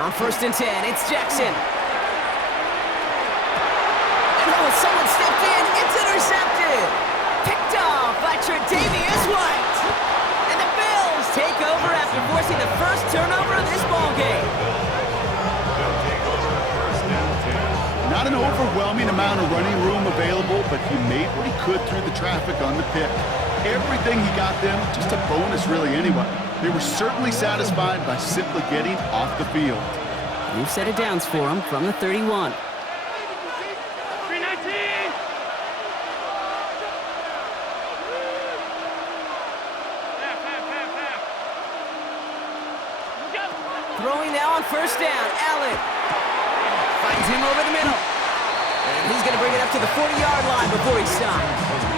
On 1st and 10, it's Jackson. And oh, someone stepped in. It's intercepted. Picked off by Tre'Davious White. And the Bills take over after forcing the first turnover of this ballgame. Not an overwhelming amount of running room available, but he made what he could through the traffic on the pick. Everything he got them, just a bonus really anyway. They were certainly satisfied by simply getting off the field. New set of downs for him from the 31. Throwing now on 1st down, Allen. Finds him over the middle. And he's going to bring it up to the 40-yard line before he stops.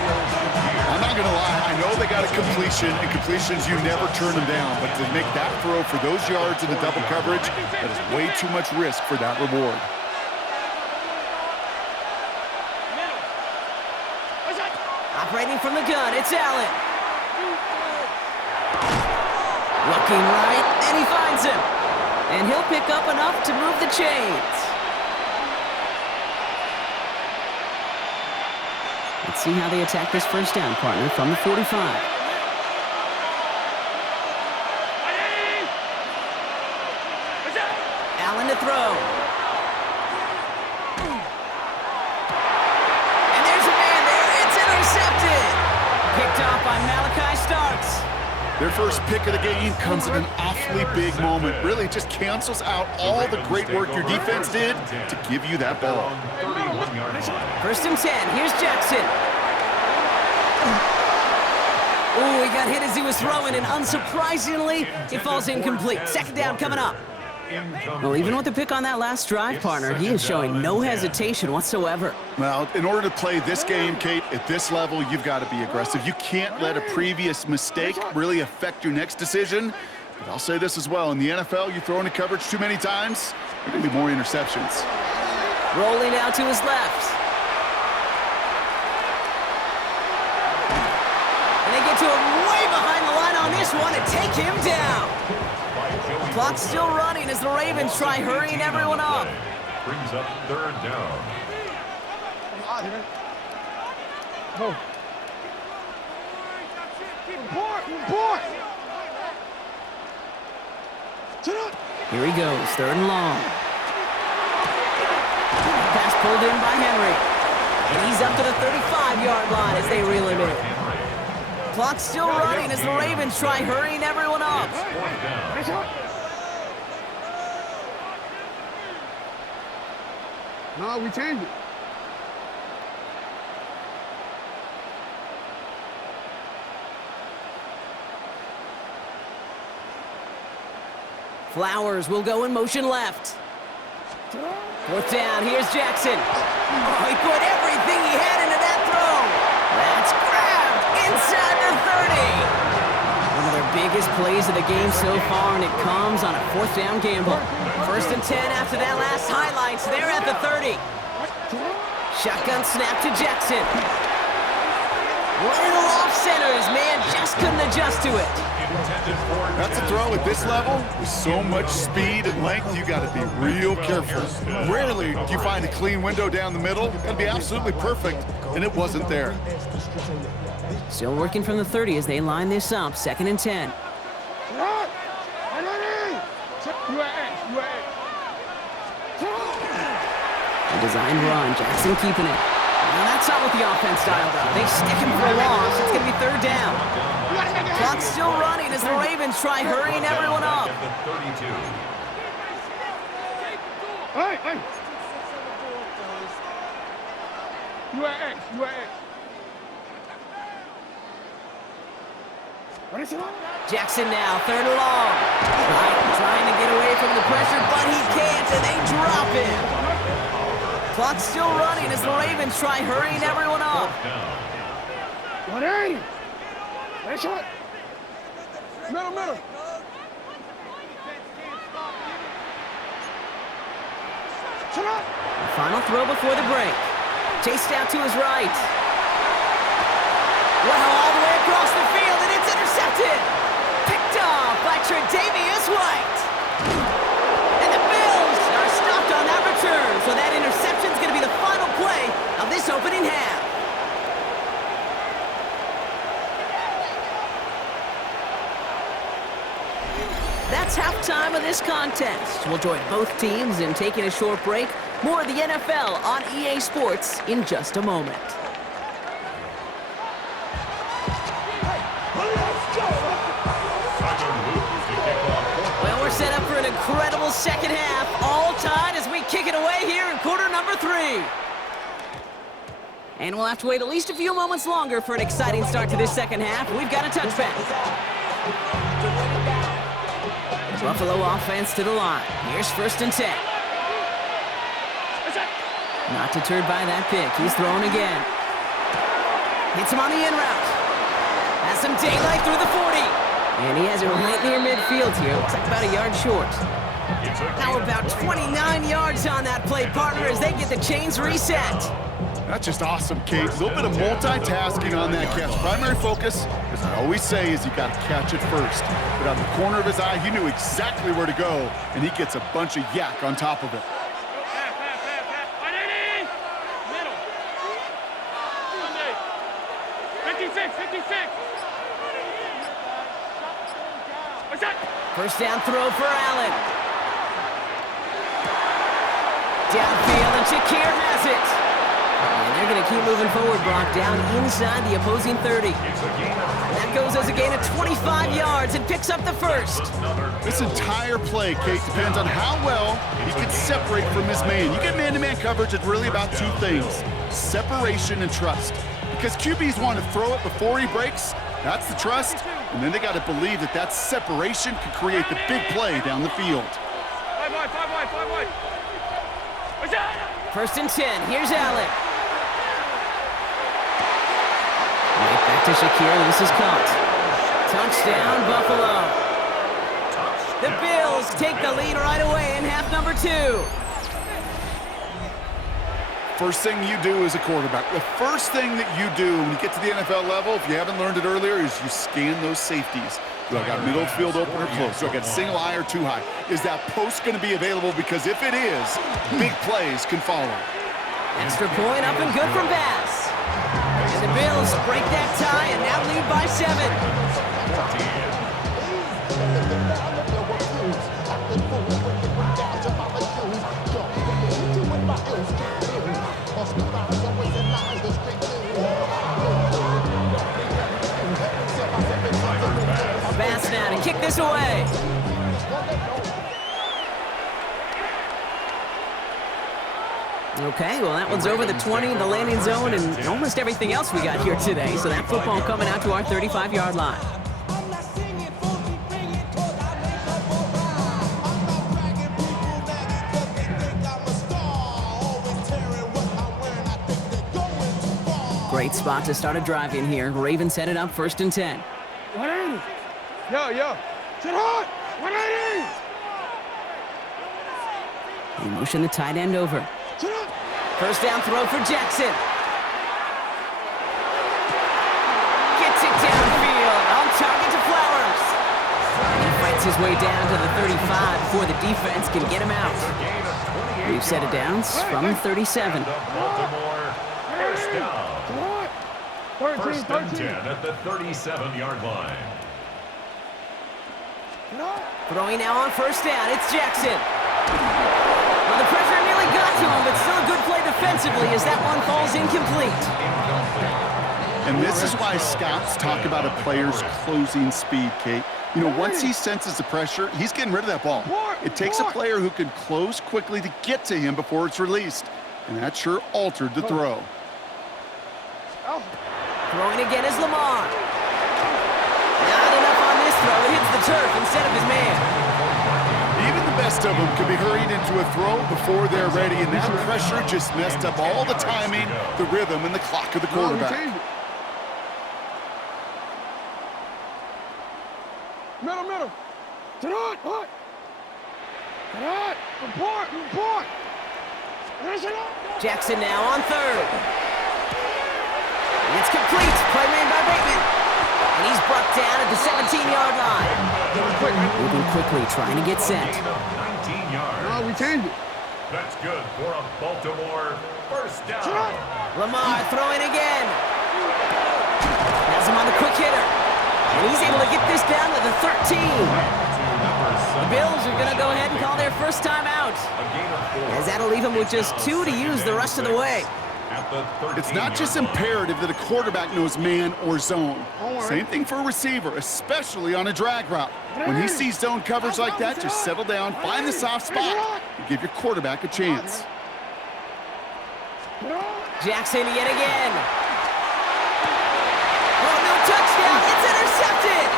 I'm not going to lie, I know they got a completion, and completions, you never turn them down. But to make that throw for those yards in the double coverage, that is way too much risk for that reward. Operating from the gun, it's Allen. Looking right, and he finds him. And he'll pick up enough to move the chains. Let's see how they attack this 1st down, partner, from the 45. Allen to throw. And there's a man there. It's intercepted. Picked off by Malachi Starks. Their first pick of the game comes at an awfully big moment. Really just cancels out all the great work your defense did to give you that ball. 1st and 10. Here's Jackson. Oh, he got hit as he was throwing, and unsurprisingly, it falls incomplete. 2nd down coming up. Well, even with the pick on that last drive, partner, he is showing no hesitation whatsoever. Well, in order to play this game, Kate, at this level, you've got to be aggressive. You can't let a previous mistake really affect your next decision. But I'll say this as well. In the NFL, you throw into coverage too many times, there are going to be more interceptions. Rolling out to his left. And they get to him way behind the line on this one and take him down. Clock's still running as the Ravens try hurrying everyone up. Brings up 3rd down. Oh. Here he goes, 3rd and long. Pass pulled in by Henry. And he's up to the 35-yard line as they reel him in. Clock's still running as the Ravens try hurrying everyone up. No, we changed it. Flowers will go in motion left. 4th down, here's Jackson. Oh, he put everything he had into that throw. That's grabbed inside the 30. One of their biggest plays of the game so far, and it comes on a 4th down gamble. 1st and 10 after that last highlights. They're at the 30. Shotgun snap to Jackson. Little off center. His man just couldn't adjust to it. That's a throw at this level. With so much speed and length, you got to be real careful. Rarely do you find a clean window down the middle. Got to be absolutely perfect, and it wasn't there. Still working from the 30 as they line this up. 2nd and 10. A designed run. Jackson keeping it. Well, that's not what the offense dialed up. They stick him for a loss. It's going to be 3rd down. Clock's still running as the Ravens try hurrying everyone up. Hey, hey. You are X. Jackson now, 3rd and long. Trying to get away from the pressure, but he can't, and they drop him. Clock's still running as the Ravens try hurrying everyone up. 180. Nice shot. Middle. The final throw before the break. Chased out to his right. Well, all the way across the field, and it's intercepted. Picked off by Tre'Davious White. And the return, so that interception's going to be the final play of this opening half. That's halftime of this contest. We'll join both teams in taking a short break. More of the NFL on EA Sports in just a moment. Well, we're set up for an incredible second half. All tied as we kick it away here in quarter number 3. And we'll have to wait at least a few moments longer for an exciting start to this second half. We've got a touchback. Buffalo offense to the line. Here's 1st and 10. Not deterred by that pick. He's throwing again. Hits him on the in route. Has some daylight through the 40. And he has it right near midfield here. Looks like about a yard short. How about 29 yards on that play, partner, as they get the chains reset. That's just awesome, Kate. A little bit of multitasking on that catch. Primary focus, as I always say, is you got to catch it first. But out of the corner of his eye, he knew exactly where to go, and he gets a bunch of yak on top of it. Middle. 56, 56. What's that? First down throw for Allen. Downfield, and Shakir has it. And they're going to keep moving forward, Brock, down inside the opposing 30. That goes as a gain of 25 yards and picks up the first. This entire play, Kate, depends on how well he can separate from his man. You get man-to-man coverage, it's really about 2 things, separation and trust. Because QBs want to throw it before he breaks, that's the trust, and then they got to believe that that separation can create the big play down the field. 5 wide. What's that? 1st and 10, here's Allen. Right back to Shakir, this is caught. Touchdown, Buffalo. The Bills take the lead right away in half number 2. First thing you do as a quarterback, the first thing that you do when you get to the NFL level, if you haven't learned it earlier, is you scan those safeties. Do I got middle field open or close? Do I got single high or 2 high? Is that post going to be available? Because if it is, big plays can follow. Extra point up and good from Bass. And the Bills break that tie and now lead by 7. Bass now to kick this away. Okay, well, that one's over the 20 in the landing zone and almost everything else we got here today. So that football coming out to our 35-yard line. Great spot to start a drive in here. Ravens set it up 1st and 10. 180. Yo. Sit hard. 180. He motioned the tight end over. Sit up. First down throw for Jackson. Gets it downfield. On target to Flowers. And he fights his way down to the 35 before the defense can get him out. We've set it down from 37. First down. 1st and 10 at the 37-yard line. Throwing now on 1st down. It's Jackson. Well, the pressure nearly got to him, but still a good play defensively as that one falls incomplete. And this is why scouts talk about a player's closing speed, Kate. You know, once he senses the pressure, he's getting rid of that ball. It takes a player who can close quickly to get to him before it's released. And that sure altered the throw. Throwing again is Lamar. Not enough on this throw. It hits the turf instead of his man. Even the best of them can be hurried into a throw before they're ready, and that pressure just messed up all the timing, the rhythm, and the clock of the quarterback. Middle. To the hot. Report. Jackson now on 3rd. It's complete. Play made by Bateman. And he's brought down at the 17-yard line. Moving quickly, trying to get set. 19 yards. No, we changed it. That's good for a Baltimore first down. Lamar throwing again. Has him on the quick hitter. And he's able to get this down to the 13. The Bills are going to go ahead and call their first time out, as that'll leave him with just 2 to use the rest of the way. It's not just imperative that a quarterback knows man or zone. Same thing for a receiver, especially on a drag route. When he sees zone coverage like that, just settle down, find the soft spot, and give your quarterback a chance. Jackson yet again. Oh, no touchdown. It's intercepted.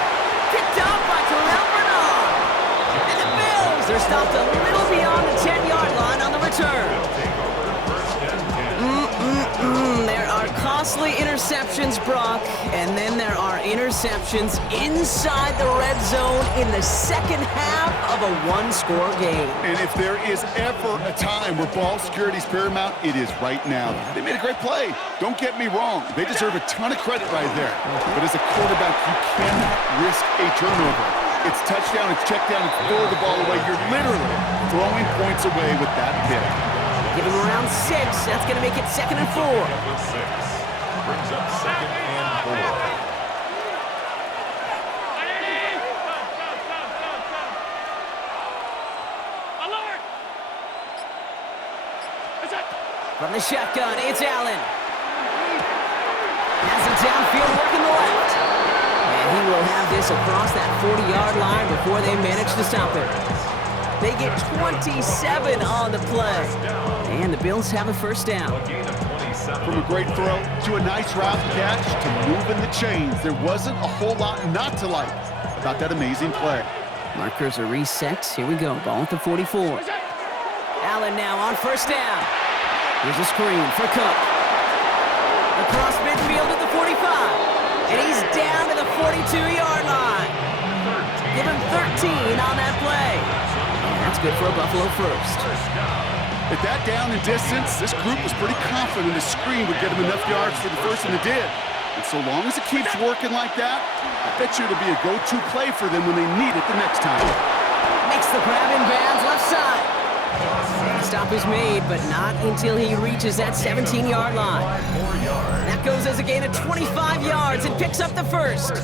Picked off by Terrell Bernard. And the Bills are stopped a little beyond the 10-yard line on the return. There are costly interceptions, Brock, and then there are interceptions inside the red zone in the second half of a one-score game. And if there is ever a time where ball security is paramount, it is right now. They made a great play. Don't get me wrong. They deserve a ton of credit right there. But as a quarterback, you cannot risk a turnover. It's touchdown, it's check down, it's throw the ball away. You're literally throwing points away with that pick. Give him around 6. That's going to make it 2nd and 4. Brings up 2nd and 4. Alert! From the shotgun, it's Allen. Has it downfield, working the left. And he will have this across that 40-yard line before they manage to stop it. They get 27 on the play. And the Bills have a first down. From a great throw to a nice route catch to moving the chains, there wasn't a whole lot not to like about that amazing play. Markers are reset. Here we go. Ball at the 44. Allen now on first down. Here's a screen for Cook. Across midfield at the 45. And he's down to the 42-yard line. Give him 13 on that play. And that's good for a Buffalo first. At that down and distance, this group was pretty confident the screen would get them enough yards for the first, and it did. And so long as it keeps working like that, I bet you it'll be a go-to play for them when they need it the next time. Makes the grab in bounds left side. Stop is made, but not until he reaches that 17-yard line. That goes as a gain of 25 yards and picks up the first.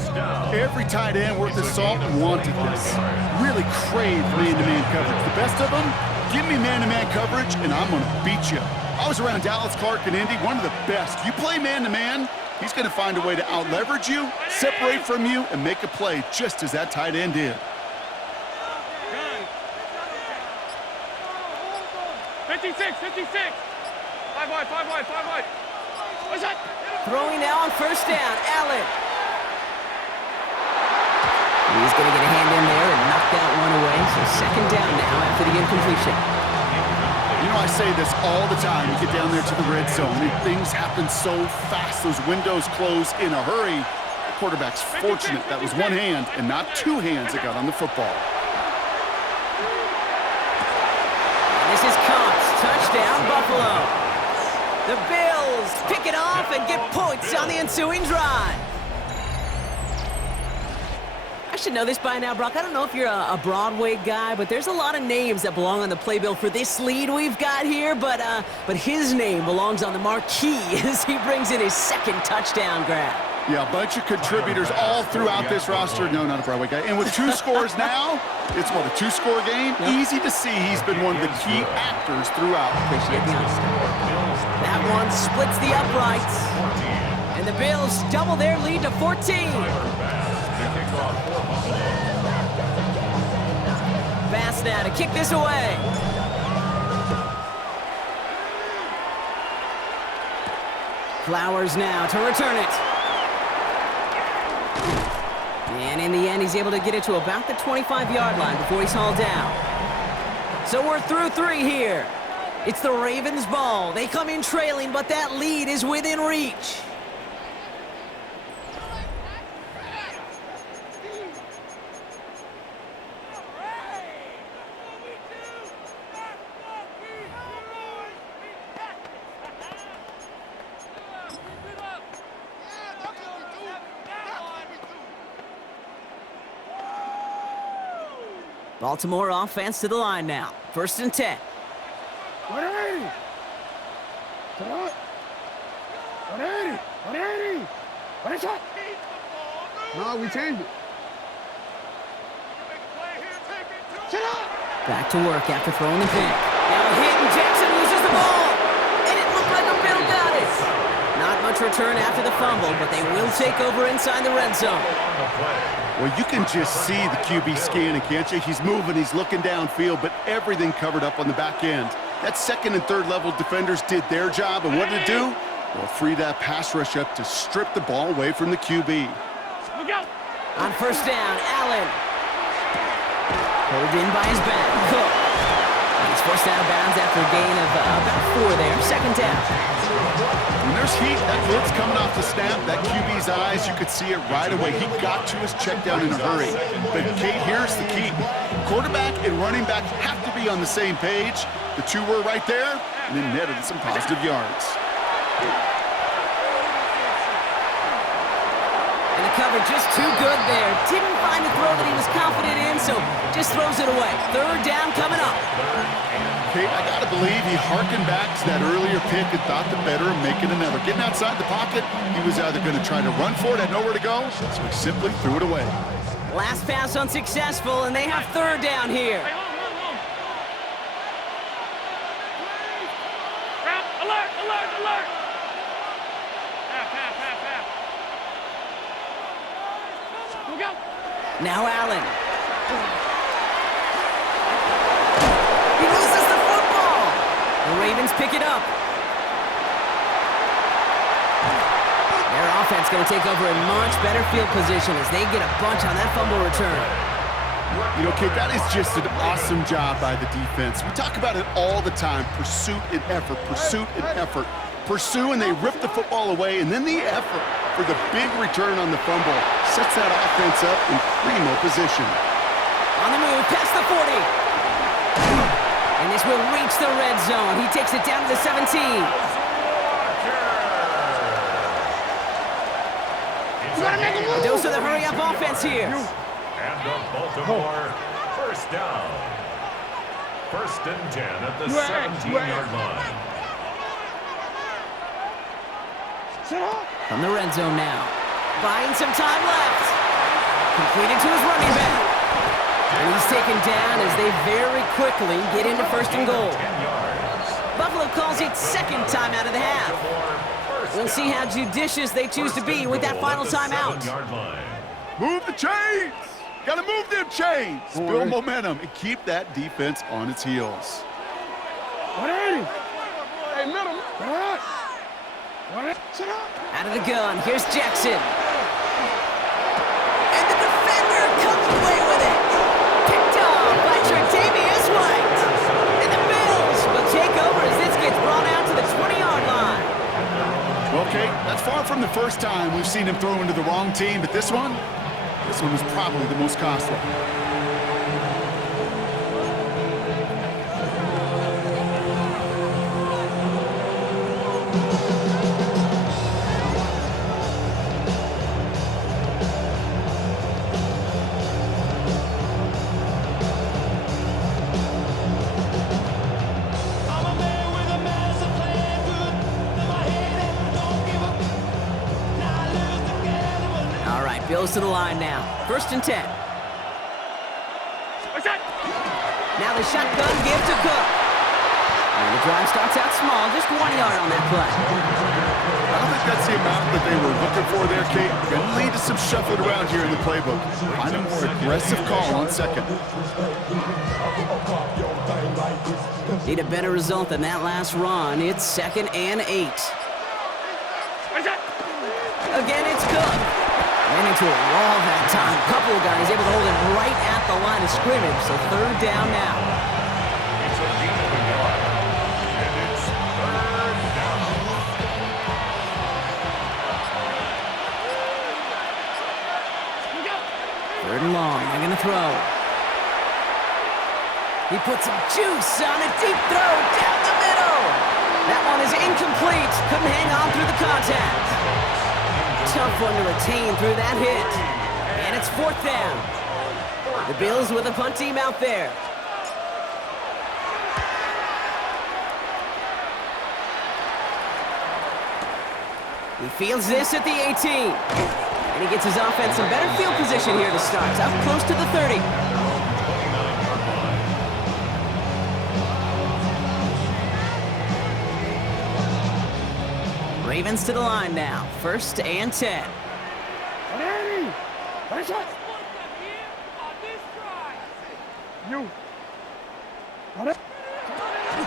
Every tight end worth his salt wanted this. Really craved man-to-man coverage. The best of them, give me man-to-man coverage, and I'm going to beat you. I was around Dallas Clark and Indy, one of the best. You play man-to-man, he's going to find a way to out-leverage you, separate from you, and make a play just as that tight end did. 56, 56. 5 wide, 5 wide, 5 wide. What's that? Throwing now on first down, Allen. He's going to get a hand in there and knock that one away. So second down now after the incompletion. You know, I say this all the time. You get down there to the red zone, and things happen so fast. Those windows close in a hurry. The quarterback's fortunate that was one hand and not two hands that got on the football. This is Cox. Touchdown, Buffalo. The Bills pick it off and get points on the ensuing drive. I should know this by now, Brock. I don't know if you're a Broadway guy, but there's a lot of names that belong on the playbill for this lead we've got here, but his name belongs on the marquee as he brings in his second touchdown grab. Yeah, a bunch of contributors all throughout this roster. No, not a Broadway guy. And with 2 scores now, it's what, a 2-score game? Yep. Easy to see he's been one of the key actors throughout. Appreciate the honesty. That one splits the uprights. And the Bills double their lead to 14. Bass now to kick this away. Flowers now to return it. And in the end, he's able to get it to about the 25-yard line before he's hauled down. So we're through 3 here. It's the Ravens' ball. They come in trailing, but that lead is within reach. Baltimore offense to the line now. 1st and 10. 180. 180. 180. What is that? No, we changed it. Sit up. Back to work after throwing the pick. Now a hit and Jackson loses the ball. And it looked like a Bill got it. Not much return after the fumble, but they will take over inside the red zone. Well, you can just see the QB scanning, can't you? He's moving, he's looking downfield, but everything covered up on the back end. That second and third level defenders did their job, and what did it do? Well, free that pass rush up to strip the ball away from the QB. Look out. On first down, Allen. Pulled in by his back. Cook. He's forced out of bounds after a gain of about 4 there. Second down. When there's heat, that blitz coming off the snap, that QB's eyes, you could see it right away. He got to his check down in a hurry. But, Kate, here's the key. Quarterback and running back have to be on the same page. The two were right there, and then netted some positive yards. And the cover just too good there. Didn't find the throw that he was confident in, so just throws it away. Third down coming up. Kate, I got to believe he harkened back to that earlier pick and thought the better of making another. Getting outside the pocket, he was either going to try to run for it, had nowhere to go, so he simply threw it away. Last pass unsuccessful, and they have third down here. Alert, alert, alert. Half. Look out. Now Allen. He loses the football. The Ravens pick it up. Their offense going to take over in much better field position as they get a bunch on that fumble return. You know, Kate, that is just an awesome job by the defense. We talk about it all the time, pursuit and effort, pursuit and effort. Pursue, and they rip the football away, and then the effort for the big return on the fumble sets that offense up in primo position. On the move, past the 40. And this will reach the red zone. He takes it down to the 17. A dose of the hurry-up offense here. And the Baltimore first down. First and 10 at the 17-yard line. From the red zone now. Buying some time left. Completed to his running back. And he's taken down as they very quickly get into first and goal. Buffalo calls it second time out of the half. We'll see how judicious they choose to be with that final timeout. Move the chains! Gotta move them chains! Build momentum and keep that defense on its heels. 180. Hey, middle. All right. Out of the gun, here's Jackson. And the defender comes away with it. Picked off by Tre'Davious White. And the Bills will take over as this gets brought out to the 20-yard line. Well, Kate, that's far from the first time we've seen him throw into the wrong team, but this one was probably the most costly. Bills to the line now. First and 10. Now the shotgun give to Cook. And the drive starts out small, just 1 yard on that play. I don't think that's the amount that they were looking for there, Kate. Going to lead to some shuffling around here in the playbook. Find a more aggressive call on second. Need a better result than that last run. It's 2nd and 8. Again, it's Cook. Ran into a wall that time. A couple of guys able to hold it right at the line of scrimmage. So third down now. It's a gain of a yard. And it's third down. Third and long. They're going to throw. He puts some juice on a deep throw down the middle. That one is incomplete. Couldn't hang on through the contact. Tough one to retain through that hit. And it's fourth down. The Bills with a punt team out there. He fields this at the 18. And he gets his offense in better field position here to start. Up close to the 30. Ravens to the line now. 1st and 10.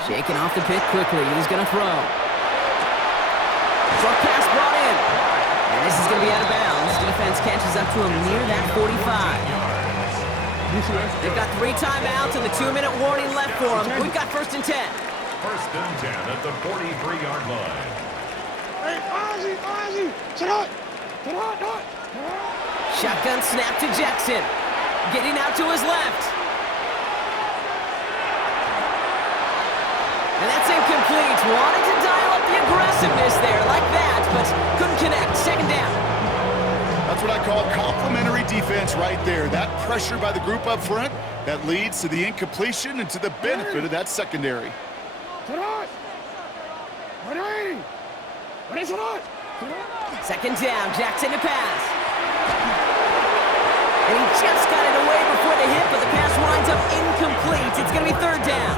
Shaking off the pick quickly. He's going to throw. Short pass brought in. And this is going to be out of bounds. Defense catches up to him near that 45. They've got 3 timeouts and the 2-minute warning left for them. We've got 1st and 10. 1st and 10 at the 43-yard line. Shotgun snap to Jackson. Getting out to his left. And that's incomplete. Wanted to dial up the aggressiveness there like that, but couldn't connect. 2nd down. That's what I call complimentary defense right there. That pressure by the group up front, that leads to the incompletion and to the benefit of that secondary. 2nd down, Jackson to pass. And he just got it away before the hit, but the pass winds up incomplete. It's going to be 3rd down.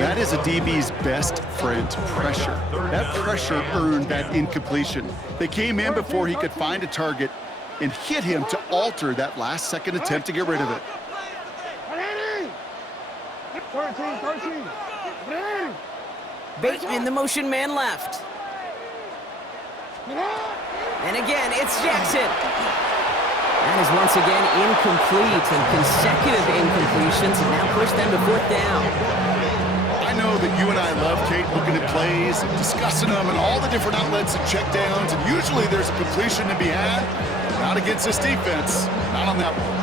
That is a DB's best friend, pressure. That pressure earned that incompletion. They came in before he could find a target and hit him to alter that last-second attempt to get rid of it. 13. Bateman, the motion man left. And again, it's Jackson. That is once again incomplete, and consecutive incompletions have now pushed them to 4th down. I know that you and I love, Kate, looking at plays, and discussing them, and all the different outlets and checkdowns, and usually there's a completion to be had. Not against this defense. Not on that one.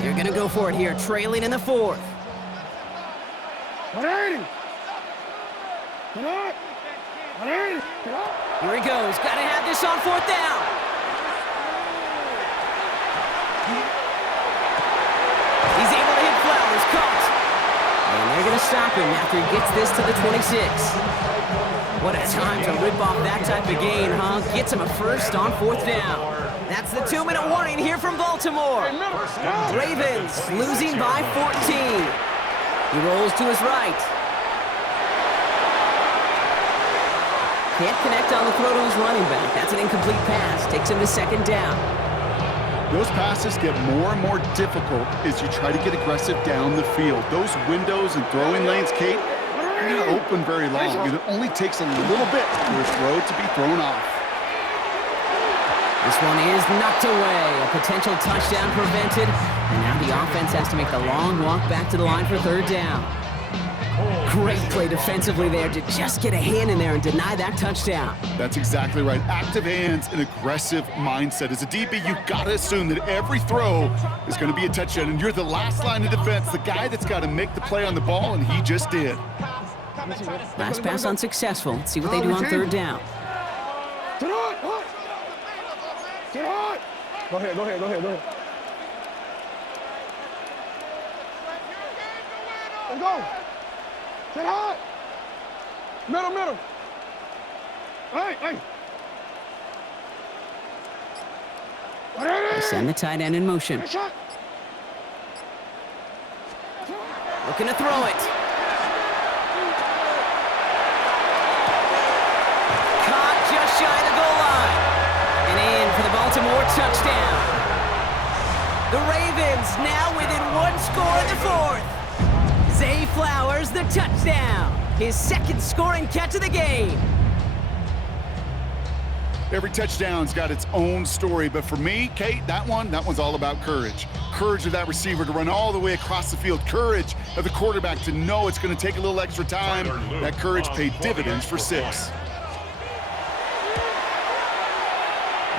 They're going to go for it here, trailing in the 4th. Here he goes. Got to have this on 4th down. He's able to hit Flowers. Caught. And they're going to stop him after he gets this to the 26. What a time to rip off that type of gain, huh? Gets him a 1st on 4th down. That's the 2-minute warning here from Baltimore. Ravens losing by 14. He rolls to his right. Can't connect on the throw to his running back. That's an incomplete pass. Takes him to 2nd down. Those passes get more and more difficult as you try to get aggressive down the field. Those windows and throwing lanes, Kate, they're not open very long. It only takes a little bit for a throw to be thrown off. This one is knocked away. A potential touchdown prevented. And now the offense has to make the long walk back to the line for 3rd down. Great play defensively there to just get a hand in there and deny that touchdown. That's exactly right. Active hands and aggressive mindset. As a DB, you've got to assume that every throw is going to be a touchdown, and you're the last line of defense, the guy that's got to make the play on the ball, and he just did. Last pass unsuccessful. Let's see what they do on 3rd down. Go ahead. Let's go. Sit hard. Middle. Hey. They send the tight end in motion. Looking to throw it. Caught just shy of the goal line. And in for the Baltimore touchdown. The Ravens now within 1 score in the 4th. Zay Flowers, the touchdown. His 2nd scoring catch of the game. Every touchdown's got its own story, but for me, Kate, that one's all about courage. Courage of that receiver to run all the way across the field. Courage of the quarterback to know it's going to take a little extra time. That courage paid dividends for 6.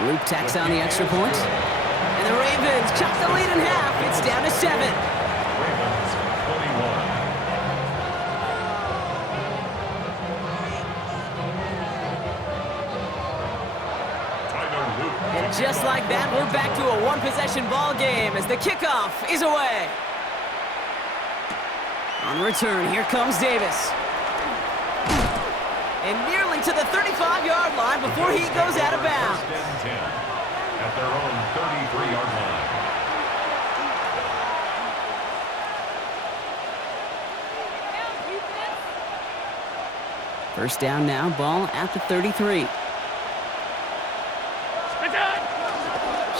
Luke tacks on the extra point. And the Ravens cut the lead in half. It's down to 7. Ravens 21. And just like that, we're back to a 1-possession ball game as the kickoff is away. On return, here comes Davis. And nearly to the 35-yard line before he goes out of bounds. First and 10 at their own 33-yard line. First down now, ball at the 33.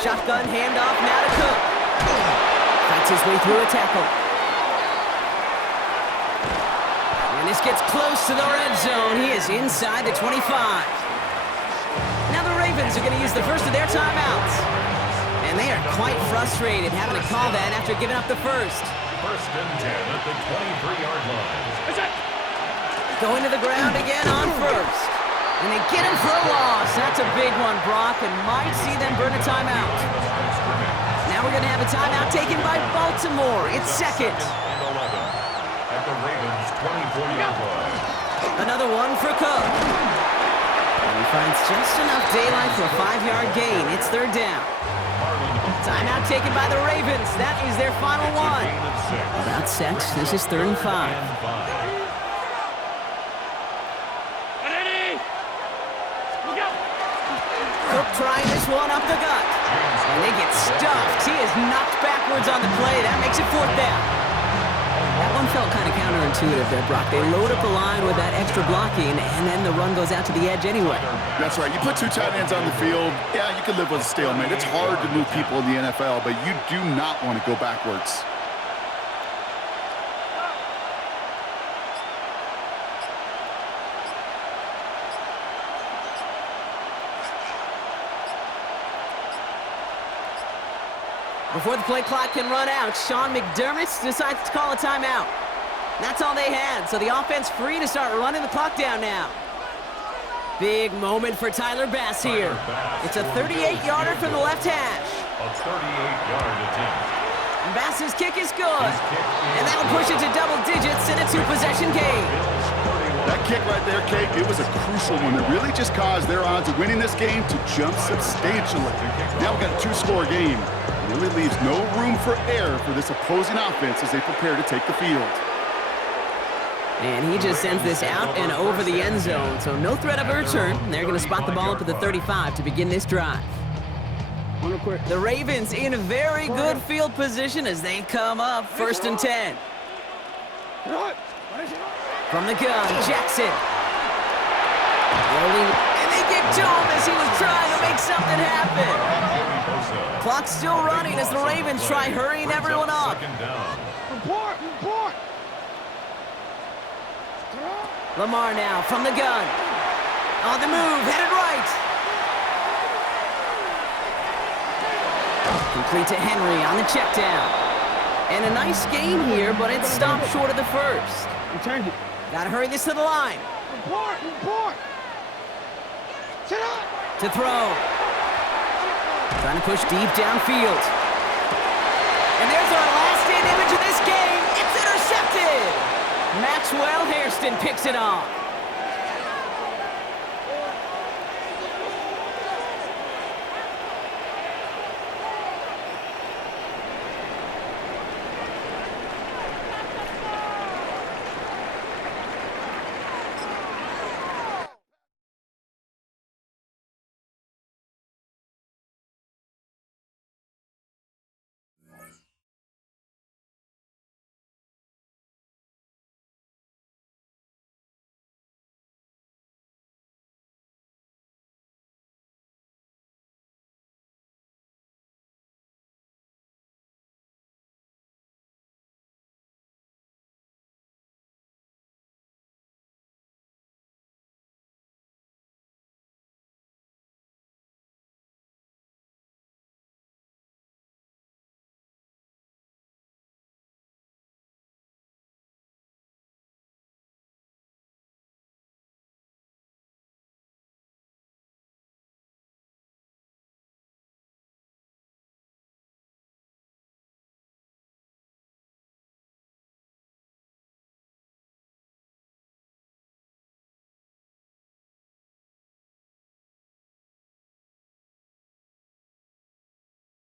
Shotgun handoff now to Cook. Fights his way through a tackle. And this gets close to the red zone. He is inside the 25. Now the Ravens are going to use the first of their timeouts. And they are quite frustrated having to call that after giving up the first. First and 10 at the 23-yard line. Going to the ground again on first. And they get him for a loss. That's a big one, Brock, and might see them burn a timeout. Now we're going to have a timeout taken by Baltimore. It's second. And 11 at the Ravens' 24-yard line. Another one for Cook. And he finds just enough daylight for a 5-yard gain. It's third down. Timeout taken by the Ravens. That is their final one. About set. This is 3rd and 5. Cook trying this one up the gut. And they get stuffed. He is knocked backwards on the play. That makes it 4th down. That one felt kind of counterintuitive there, Brock. They load up the line with that extra blocking, and then the run goes out to the edge anyway. That's right. You put 2 tight ends on the field, yeah, you can live with a stalemate. It's hard to move people in the NFL, but you do not want to go backwards. Before the play clock can run out, Sean McDermott decides to call a timeout. That's all they had, so the offense free to start running the clock down now. Big moment for Tyler Bass here. It's a 38-yarder from the left hash. A 38-yard attempt. Bass's kick is good. And that'll push it to double digits in a 2-possession game. That kick right there, Kate, it was a crucial one that really just caused their odds of winning this game to jump substantially. Now we've got a 2-score game. It really leaves no room for error for this opposing offense as they prepare to take the field. And he just sends this out and over the end zone, so no threat of a return. They're going to spot the ball up at the 35 to begin this drive. The Ravens in a very good field position as they come up 1st and 10. From the gun, Jackson. And they get to him as he was trying to make something happen. Clock's still running as the Ravens try hurrying everyone up. Lamar now from the gun. On the move, headed right. Complete to Henry on the check down. And a nice gain here, but it stopped short of the first. Gotta hurry this to the line. To throw. Trying to push deep downfield. And there's our last-in image of this game. It's intercepted. Maxwell Hairston picks it off.